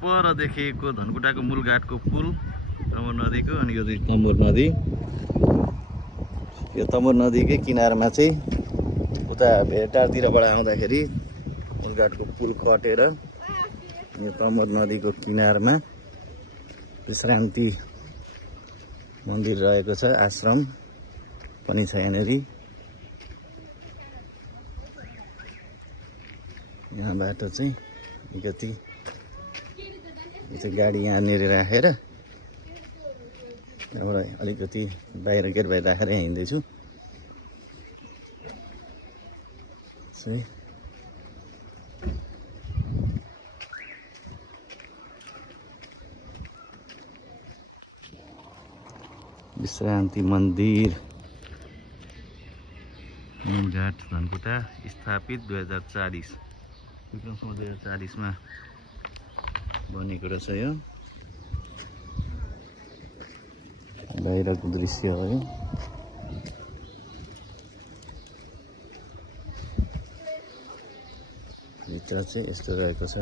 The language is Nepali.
पर देखिएको धनकुटाको मूलघाटको पुल तमोर नदीको, अनि यो चाहिँ तमोर नदी। यो तमोर नदीकै किनारमा चाहिँ उता भेटारतिरबाट आउँदाखेरि मूलघाटको पुल कटेर यो तमोर नदीको किनारमा विश्रान्ति मन्दिर रहेको छ, आश्रम पनि छ यहाँनिर। यहाँ बाटो चाहिँ अलिकति गाडी यहाँनिर राखेर त्यहाँबाट अलिकति बाहिर गेट बाहिर राखेर यहाँ हिँड्दैछु। विश्रान्ति मन्दिर मूलघाट धनकुटा स्थापित 2040 विक्रमसम्म 2040 मा बनेको रहेछ। यो बाहिरको दृश्य हो। यो भित्र चाहिँ यस्तो रहेको छ।